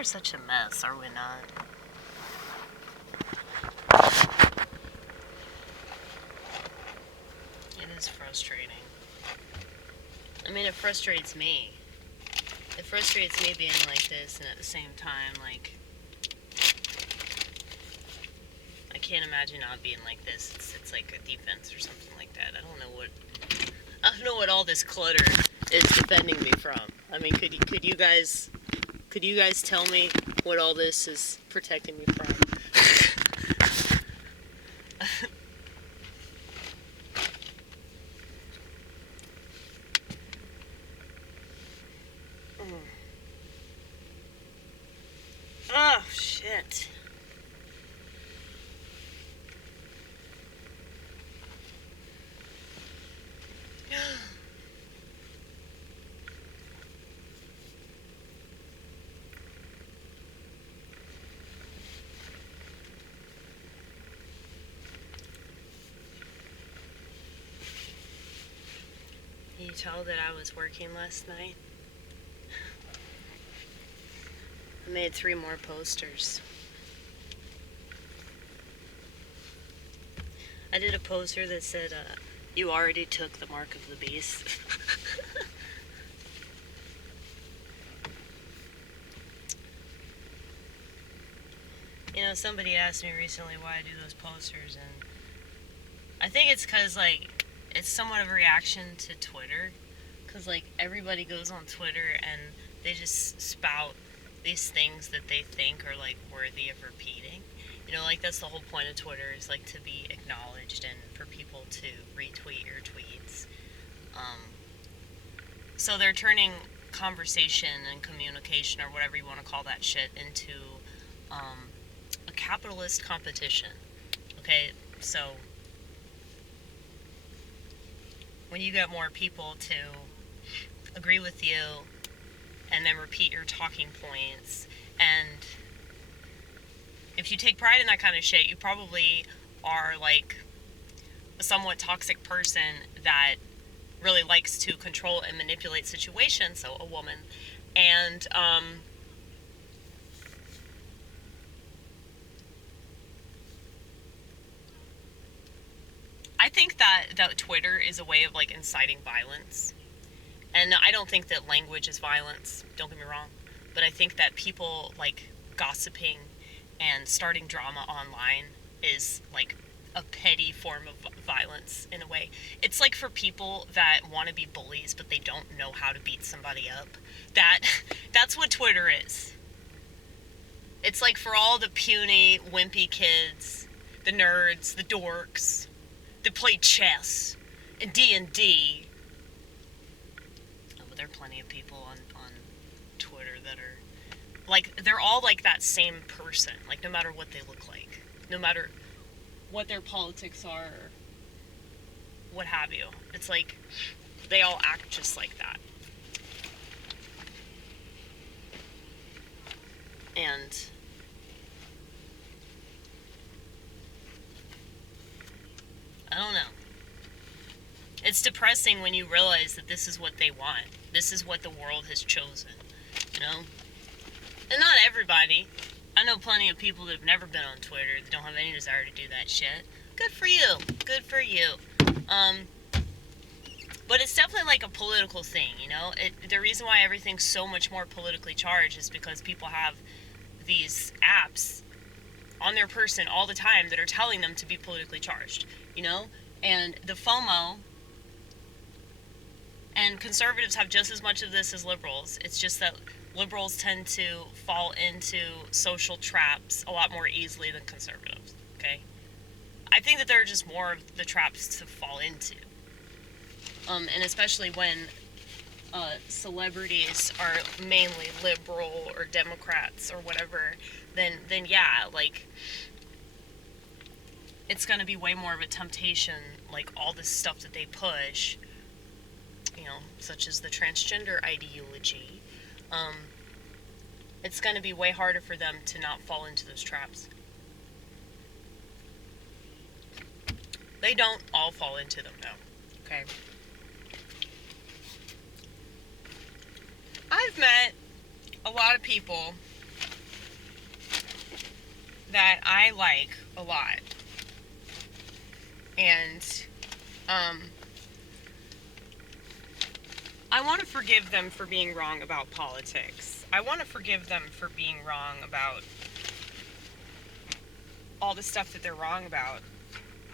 are such a mess, are we not? It is frustrating. I mean, it frustrates me. It frustrates me being like this, and at the same time, like, I can't imagine not being like this. It's like a defense or something like that. I don't know what all this clutter is defending me from. I mean, could you guys tell me what all this is protecting me from? Oh, shit. Can you tell that I was working last night? I made 3 more posters. I did a poster that said, you already took the mark of the beast. You know, somebody asked me recently why I do those posters, and I think it's because, like, it's somewhat of a reaction to Twitter. Because, like, everybody goes on Twitter and they just spout these things that they think are, like, worthy of repeating. You know, like, that's the whole point of Twitter, is, like, to be acknowledged and for people to retweet your tweets. So they're turning conversation and communication, or whatever you want to call that shit, into a capitalist competition. Okay, so when you get more people to agree with you and then repeat your talking points, and if you take pride in that kind of shit, you probably are like a somewhat toxic person that really likes to control and manipulate situations, so a woman. And I think that Twitter is a way of, like, inciting violence. And I don't think that language is violence, don't get me wrong, but I think that people, like, gossiping and starting drama online is, like, a petty form of violence in a way. It's like for people that want to be bullies but they don't know how to beat somebody up. That's what Twitter is. It's like for all the puny, wimpy kids, the nerds, the dorks that play chess and D&D. Oh, but there are plenty of people on Twitter that are like, they're all like that same person, like, no matter what they look like, no matter what their politics are, or what have you. It's like they all act just like that. And I don't know. It's depressing when you realize that this is what they want. This is what the world has chosen, you know? And not everybody. I know plenty of people that have never been on Twitter that don't have any desire to do that shit. Good for you. Good for you. But it's definitely like a political thing, you know? The reason why everything's so much more politically charged is because people have these apps on their person all the time that are telling them to be politically charged, you know? And the FOMO, and conservatives have just as much of this as liberals. It's just that liberals tend to fall into social traps a lot more easily than conservatives, okay? I think that there are just more of the traps to fall into. And especially when celebrities are mainly liberal or Democrats or whatever, then yeah, like, it's going to be way more of a temptation, like, all this stuff that they push, you know, such as the transgender ideology, it's going to be way harder for them to not fall into those traps. They don't all fall into them, though, okay? I've met a lot of people that I like a lot. And I want to forgive them for being wrong about politics. I want to forgive them for being wrong about all the stuff that they're wrong about,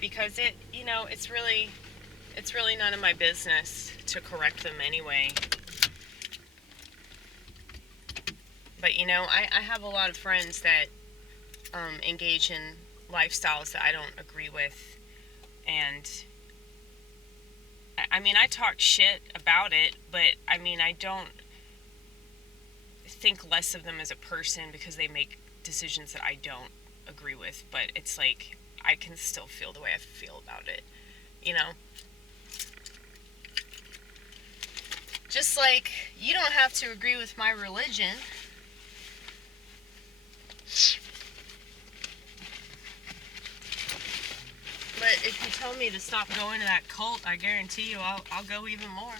because it's really none of my business to correct them anyway. But I have a lot of friends that engage in lifestyles that I don't agree with, and I mean, I talk shit about it, but I mean, I don't think less of them as a person because they make decisions that I don't agree with. But it's like, I can still feel the way I feel about it, you know? Just like you don't have to agree with my religion. But if you tell me to stop going to that cult, I guarantee you I'll go even more.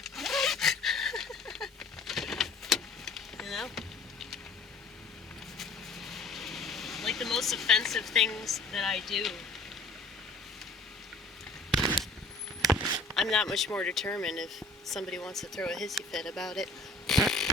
You know? Like the most offensive things that I do, I'm that much more determined if somebody wants to throw a hissy fit about it.